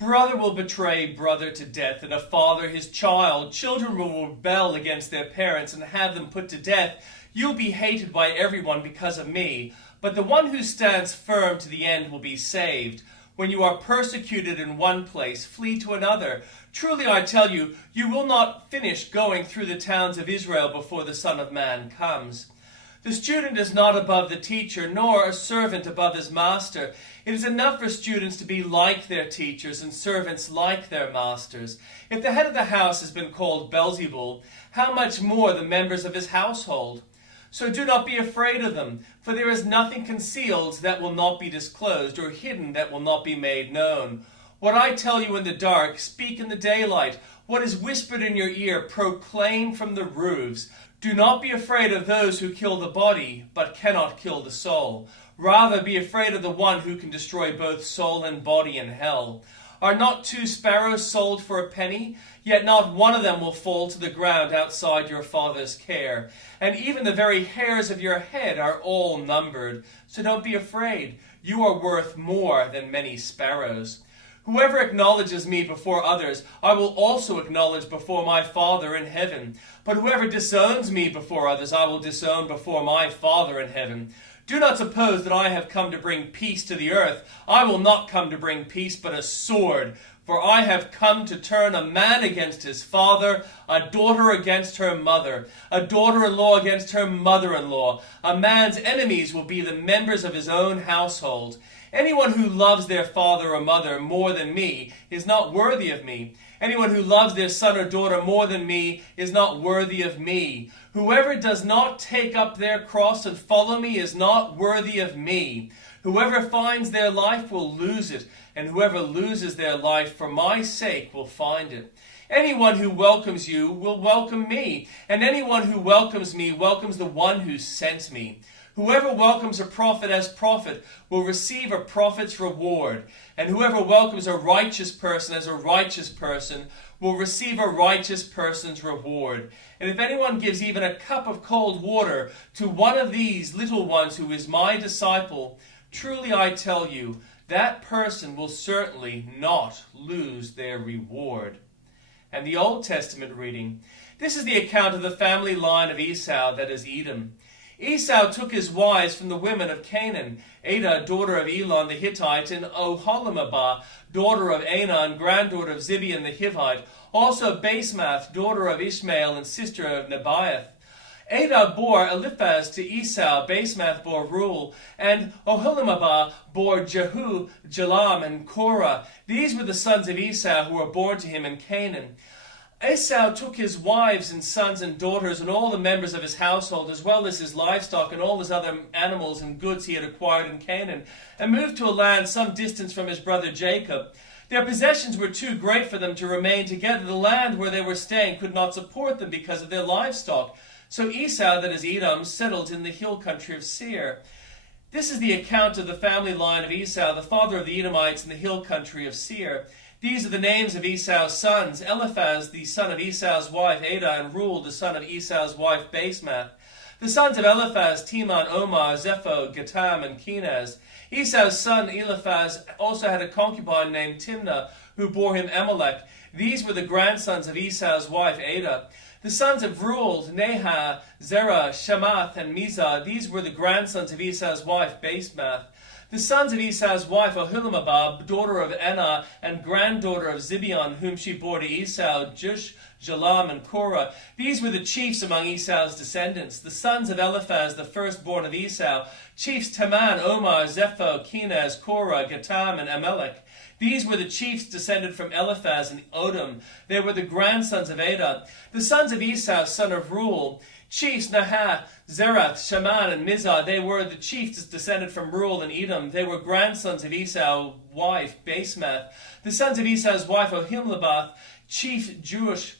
Brother will betray brother to death, and a father his child. Children will rebel against their parents and have them put to death. You'll be hated by everyone because of me, but the one who stands firm to the end will be saved. When you are persecuted in one place, flee to another. Truly I tell you, you will not finish going through the towns of Israel before the Son of Man comes. The student is not above the teacher, nor a servant above his master. It is enough for students to be like their teachers and servants like their masters. If the head of the house has been called Beelzebul, how much more the members of his household? So do not be afraid of them, for there is nothing concealed that will not be disclosed, or hidden that will not be made known. What I tell you in the dark, speak in the daylight. What is whispered in your ear, proclaim from the roofs. Do not be afraid of those who kill the body, but cannot kill the soul. Rather be afraid of the one who can destroy both soul and body in hell. Are not 2 sparrows sold for a penny? Yet not one of them will fall to the ground outside your Father's care. And even the very hairs of your head are all numbered. So don't be afraid. You are worth more than many sparrows. Whoever acknowledges me before others, I will also acknowledge before my Father in heaven. But whoever disowns me before others, I will disown before my Father in heaven. Do not suppose that I have come to bring peace to the earth. I will not come to bring peace, but a sword. For I have come to turn a man against his father, a daughter against her mother, a daughter-in-law against her mother-in-law. A man's enemies will be the members of his own household. Anyone who loves their father or mother more than me is not worthy of me. Anyone who loves their son or daughter more than me is not worthy of me. Whoever does not take up their cross and follow me is not worthy of me. Whoever finds their life will lose it, and whoever loses their life for my sake will find it. Anyone who welcomes you will welcome me, and anyone who welcomes me welcomes the one who sent me. Whoever welcomes a prophet as prophet will receive a prophet's reward, and whoever welcomes a righteous person as a righteous person will receive a righteous person's reward. And if anyone gives even a cup of cold water to one of these little ones who is my disciple, truly I tell you, that person will certainly not lose their reward. And the Old Testament reading. This is the account of the family line of Esau, that is Edom. Esau took his wives from the women of Canaan, Adah, daughter of Elon the Hittite, and Oholibamah, daughter of Anah, and granddaughter of Zibeon the Hivite, also Basemath, daughter of Ishmael, and sister of Nebaioth. Adah bore Eliphaz to Esau, Basemath bore Reuel, and Oholibamah bore Jehu, Jalam, and Korah. These were the sons of Esau who were born to him in Canaan. Esau took his wives and sons and daughters and all the members of his household, as well as his livestock and all his other animals and goods he had acquired in Canaan, and moved to a land some distance from his brother Jacob. Their possessions were too great for them to remain together. The land where they were staying could not support them because of their livestock. So Esau, that is Edom, settled in the hill country of Seir. This is the account of the family line of Esau, the father of the Edomites in the hill country of Seir. These are the names of Esau's sons: Eliphaz, the son of Esau's wife Adah, and Reuel, the son of Esau's wife Basemath. The sons of Eliphaz, Teman, Omar, Zepho, Gatam, and Kenaz. Esau's son Eliphaz also had a concubine named Timnah, who bore him Amalek. These were the grandsons of Esau's wife Adah. The sons of Reuel, Nahah, Zerah, Shemath, and Mizah. These were the grandsons of Esau's wife Basemath. The sons of Esau's wife Oholibamah, daughter of Anah, and granddaughter of Zibeon, whom she bore to Esau, Jush, Jalam, and Korah. These were the chiefs among Esau's descendants. The sons of Eliphaz, the firstborn of Esau, chiefs Teman, Omar, Zepho, Kenaz, Korah, Gatam, and Amalek. These were the chiefs descended from Eliphaz and Odom. They were the grandsons of Adah. The sons of Esau, son of Reuel, chiefs Nahah, Zerath, Shaman, and Mizah. They were the chiefs descended from Reuel and Edom. They were grandsons of Esau's wife Basemath. The sons of Esau's wife Oholibamah, chief Jeush,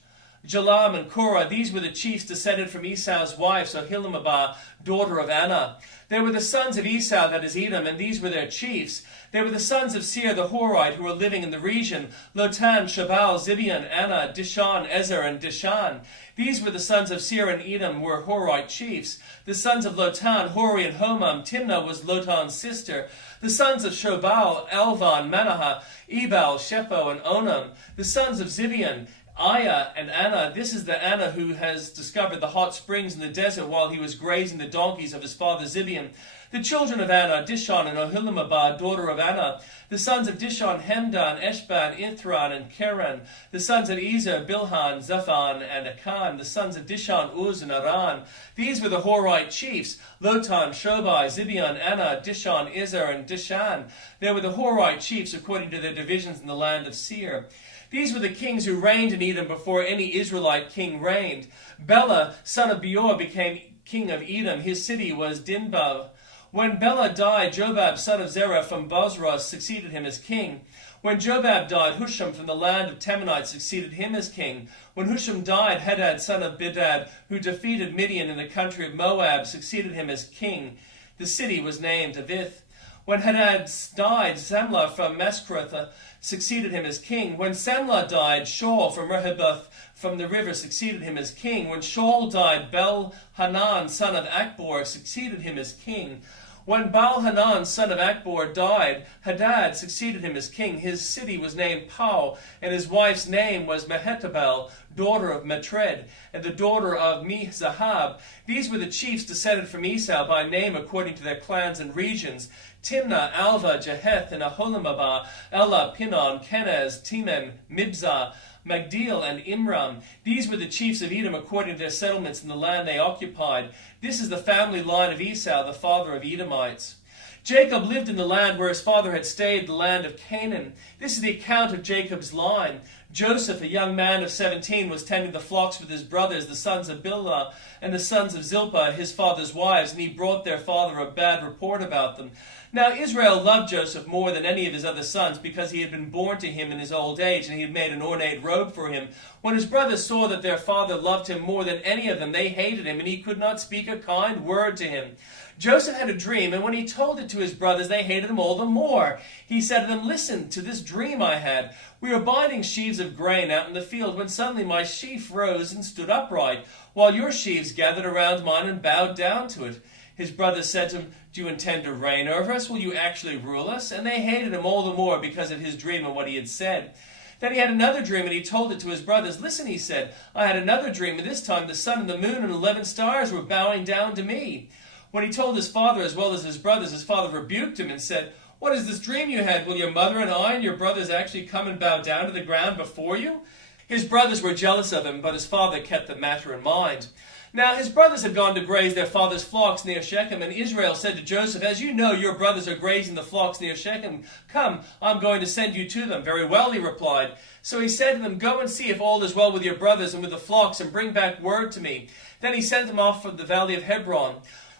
Jalam, and Korah. These were the chiefs descended from Esau's wife, so Ahilamabah, daughter of Anah. They were the sons of Esau, that is Edom, and these were their chiefs. They were the sons of Seir the Horite, who were living in the region: Lotan, Shabal, Zibeon, Anah, Dishon, Ezer, and Dishan. These were the sons of Seir and Edom, were Horite chiefs. The sons of Lotan, Hori, and Homam. Timnah was Lotan's sister. The sons of Shobal, Elvan, Manahath, Ebal, Shepho, and Onam. The sons of Zibeon, Aya and Anna. This is the Anna who has discovered the hot springs in the desert while he was grazing the donkeys of his father Zibeon. The children of Anna, Dishon and Ahilamabah, daughter of Anna. The sons of Dishon, Hemdan, Eshban, Ithran, and Keran. The sons of Ezer, Bilhan, Zaphan, and Akan. The sons of Dishon, Uz, and Aran. These were the Horite chiefs: Lotan, Shobai, Zibeon, Anna, Dishon, Ezer, and Dishan. They were the Horite chiefs according to their divisions in the land of Seir. These were the kings who reigned in Edom before any Israelite king reigned. Bela, son of Beor, became king of Edom. His city was Dinbah. When Bela died, Jobab, son of Zerah from Bozrah, succeeded him as king. When Jobab died, Husham from the land of Temanite succeeded him as king. When Husham died, Hadad, son of Bedad, who defeated Midian in the country of Moab, succeeded him as king. The city was named Avith. When Hadad died, Samlah from Masrekah succeeded him as king. When Samlah died, Shaul from Rehoboth from the river succeeded him as king. When Shaul died, Baal-Hanan, son of Akbor, succeeded him as king. When Baal-Hanan, son of Akbor, died, Hadad succeeded him as king. His city was named Pau, and his wife's name was Mehetabel, daughter of Matred, and the daughter of Mezahab. These were the chiefs descended from Esau by name according to their clans and regions: Timnah, Alva, Jeheth, and Ahilamabah, Ela, Pinon, Kenaz, Teman, Mibzah, Magdiel, and Imram. These were the chiefs of Edom according to their settlements in the land they occupied. This is the family line of Esau, the father of Edomites. Jacob lived in the land where his father had stayed, the land of Canaan. This is the account of Jacob's line. Joseph, a young man of 17, was tending the flocks with his brothers, the sons of Bilhah and the sons of Zilpah, his father's wives, and he brought their father a bad report about them. Now Israel loved Joseph more than any of his other sons, because he had been born to him in his old age, and he had made an ornate robe for him. When his brothers saw that their father loved him more than any of them, they hated him, and he could not speak a kind word to him. Joseph had a dream, and when he told it to his brothers, they hated him all the more. He said to them, "Listen to this dream I had. We were binding sheaves of grain out in the field, when suddenly my sheaf rose and stood upright, while your sheaves gathered around mine and bowed down to it." His brothers said to him, "Do you intend to reign over us? Will you actually rule us?" And they hated him all the more because of his dream and what he had said. Then he had another dream, and he told it to his brothers. "Listen," he said, "I had another dream, and this time the sun and the moon and 11 stars were bowing down to me." When he told his father as well as his brothers, his father rebuked him and said, "What is this dream you had? Will your mother and I and your brothers actually come and bow down to the ground before you?" His brothers were jealous of him, but his father kept the matter in mind. Now his brothers had gone to graze their father's flocks near Shechem, and Israel said to Joseph, "As you know, your brothers are grazing the flocks near Shechem. Come, I'm going to send you to them." "Very well," he replied. So he said to them, "Go and see if all is well with your brothers and with the flocks, and bring back word to me." Then he sent them off from the valley of Hebron.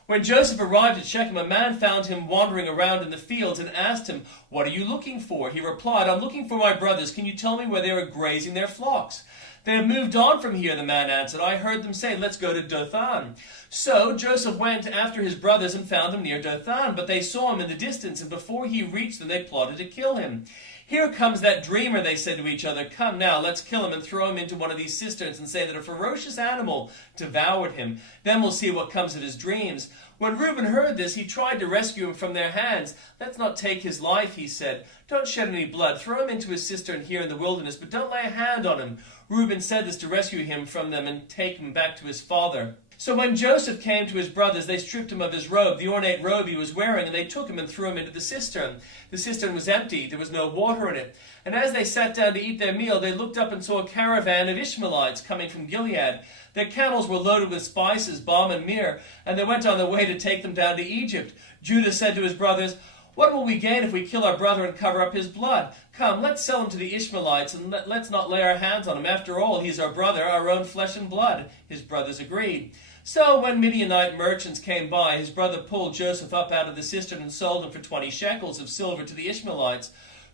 When Joseph arrived at Shechem, a man found him wandering around in the fields and asked him, "What are you looking for?" He replied, "I'm looking for my brothers. Can you tell me where they are grazing their flocks?" "They have moved on from here," the man answered. "I heard them say, 'Let's go to Dothan.'" So Joseph went after his brothers and found them near Dothan, but they saw him in the distance, and before he reached them, they plotted to kill him. "Here comes that dreamer," they said to each other. "Come now, let's kill him and throw him into one of these cisterns and say that a ferocious animal devoured him. Then we'll see what comes of his dreams." When Reuben heard this, he tried to rescue him from their hands. "Let's not take his life," he said. "Don't shed any blood. Throw him into his cistern here in the wilderness, but don't lay a hand on him." Reuben said this to rescue him from them and take him back to his father. So when Joseph came to his brothers, they stripped him of his robe, the ornate robe he was wearing, and they took him and threw him into the cistern. The cistern was empty. There was no water in it. And as they sat down to eat their meal, they looked up and saw a caravan of Ishmaelites coming from Gilead. Their camels were loaded with spices, balm, and myrrh, and they went on their way to take them down to Egypt. Judah said to his brothers, "What will we gain if we kill our brother and cover up his blood? Come, let's sell him to the Ishmaelites, and let's not lay our hands on him. After all, he's our brother, our own flesh and blood." His brothers agreed. So when Midianite merchants came by, his brother pulled Joseph up out of the cistern and sold him for 20 shekels of silver to the Ishmaelites,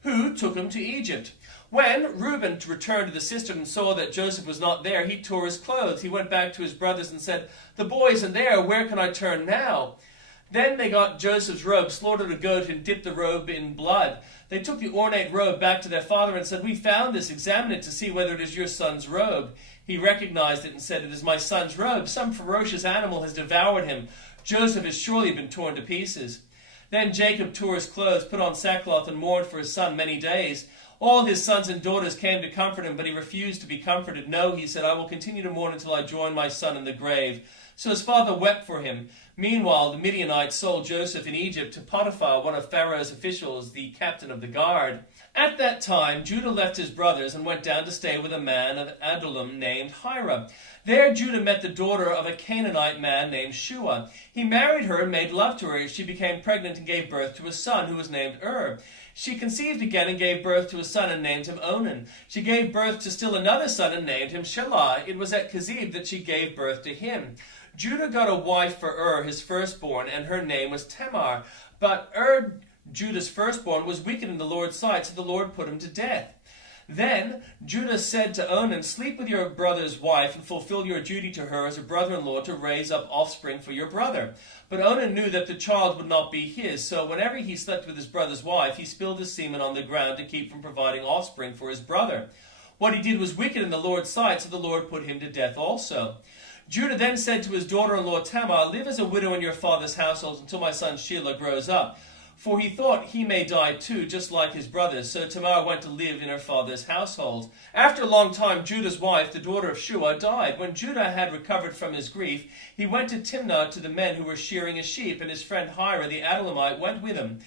who took him to Egypt. When Reuben returned to the cistern and saw that Joseph was not there, he tore his clothes. He went back to his brothers and said, "The boy isn't there. Where can I turn now?" Then they got Joseph's robe, slaughtered a goat, and dipped the robe in blood. They took the ornate robe back to their father and said, "We found this. Examine it to see whether it is your son's robe." He recognized it and said, "It is my son's robe. Some ferocious animal has devoured him. Joseph has surely been torn to pieces." Then Jacob tore his clothes, put on sackcloth, and mourned for his son many days. All his sons and daughters came to comfort him, but he refused to be comforted. "No," he said, "I will continue to mourn until I join my son in the grave." So his father wept for him. Meanwhile, the Midianites sold Joseph in Egypt to Potiphar, one of Pharaoh's officials, the captain of the guard. At that time, Judah left his brothers and went down to stay with a man of Adullam named Hira. There Judah met the daughter of a Canaanite man named Shua. He married her and made love to her. She became pregnant and gave birth to a son who was named She conceived again and gave birth to a son and named him Onan. She gave birth to still another son and named him Shelah. It was at Kezib that she gave birth to him. Judah got a wife for his firstborn, and her name was Tamar. But Judah's firstborn, was wicked in the Lord's sight, so the Lord put him to death. Then Judah said to Onan, "Sleep with your brother's wife and fulfill your duty to her as a brother-in-law to raise up offspring for your brother." But Onan knew that the child would not be his, so whenever he slept with his brother's wife, he spilled his semen on the ground to keep from providing offspring for his brother. What he did was wicked in the Lord's sight, so the Lord put him to death also. Judah then said to his daughter-in-law Tamar, "Live as a widow in your father's household until my son Shelah grows up." For he thought he may die too, just like his brothers. So Tamar went to live in her father's household. After a long time, Judah's wife, the daughter of Shua, died. When Judah had recovered from his grief, he went to Timnah to the men who were shearing his sheep, and his friend Hira the Adullamite went with him.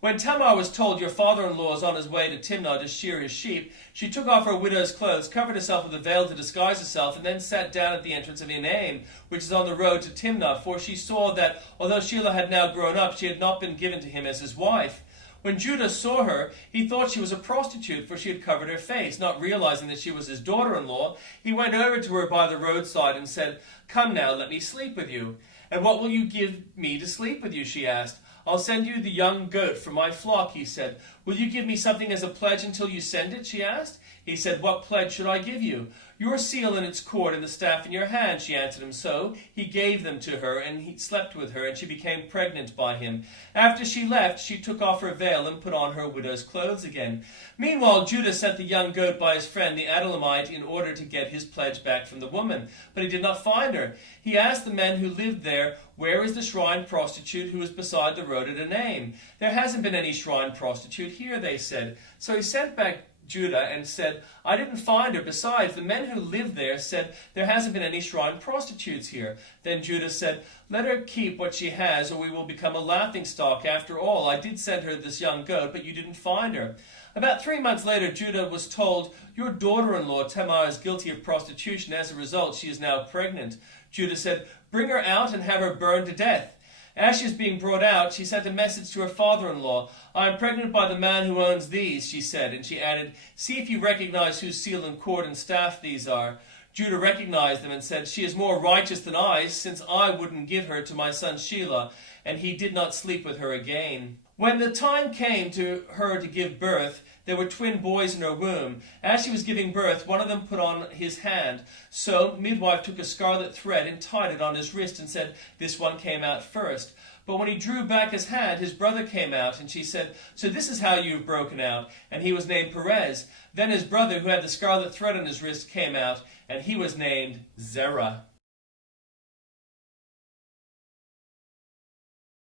When Tamar was told, "Your father-in-law is on his way to Timnah to shear his sheep," she took off her widow's clothes, covered herself with a veil to disguise herself, and then sat down at the entrance of Enaim, which is on the road to Timnah, for she saw that, although Shelah had now grown up, she had not been given to him as his wife. When Judah saw her, he thought she was a prostitute, for she had covered her face. Not realizing that she was his daughter-in-law, he went over to her by the roadside and said, "Come now, let me sleep with you." "And what will you give me to sleep with you?" she asked. "I'll send you the young goat from my flock," he said. "Will you give me something as a pledge until you send it?" she asked. He said, "What pledge should I give you?" "Your seal and its cord and the staff in your hand," she answered him. So he gave them to her, and he slept with her, and she became pregnant by him. After she left, she took off her veil and put on her widow's clothes again. Meanwhile, Judah sent the young goat by his friend the Adullamite in order to get his pledge back from the woman, but he did not find her. He asked the men who lived there, "Where is the shrine prostitute who was beside the road at Enaim?" "There hasn't been any shrine prostitute here," they said. So he sent back Judah and said, "I didn't find her. Besides, the men who lived there said there hasn't been any shrine prostitutes here." Then Judah said, "Let her keep what she has, or we will become a laughingstock. After all, I did send her this young goat, but you didn't find her." About 3 months later, Judah was told, "Your daughter-in-law Tamar is guilty of prostitution. As a result, she is now pregnant." Judah said, "Bring her out and have her burned to death." As she was being brought out, she sent a message to her father-in-law. "I am pregnant by the man who owns these," she said, and she added, "See if you recognize whose seal and cord and staff these are." Judah recognized them and said, "She is more righteous than I, since I wouldn't give her to my son Shelah," and he did not sleep with her again. When the time came to her to give birth, there were twin boys in her womb. As she was giving birth, one of them put on his hand. So midwife took a scarlet thread and tied it on his wrist and said, "This one came out first." But when he drew back his hand, his brother came out, and she said, "So this is how you have broken out." And he was named Perez. Then his brother, who had the scarlet thread on his wrist, came out, and he was named Zerah.